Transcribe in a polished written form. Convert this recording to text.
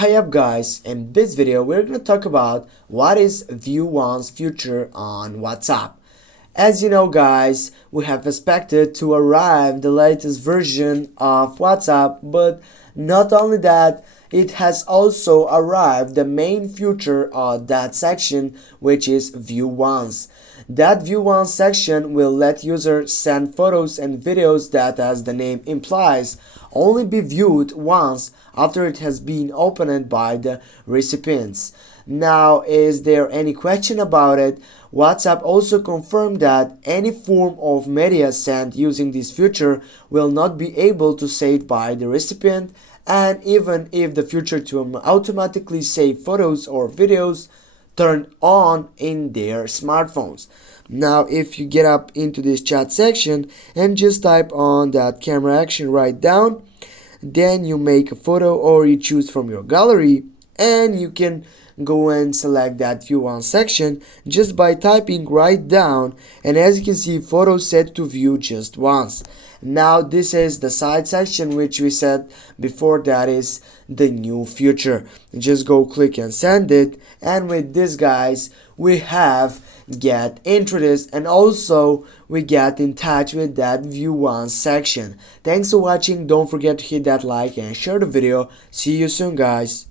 Hi up guys, in this video we're going to talk about what is View Once feature on WhatsApp. As you know guys, we have expected to arrive the latest version of WhatsApp, but not only that, it has also arrived the main feature of that section, which is View Once. That View Once section will let users send photos and videos that, as the name implies, only be viewed once after it has been opened by the recipients. Now, is there any question about it? WhatsApp also confirmed that any form of media sent using this feature will not be able to saved by the recipient, and even if the feature to automatically save photos or videos turned on in their smartphones. Now if you get up into this chat section and just type on that camera action right down, then you make a photo or you choose from your gallery, and you can go and select that View Once section just by typing right down, and as you can see, photos set to view just once. Now this is the side section which we said before, that is the new feature. Just go click and send it, and with this guys we have get introduced, and also we get in touch with that View Once section. Thanks for watching. Don't forget to hit that like and share the video. See you soon guys.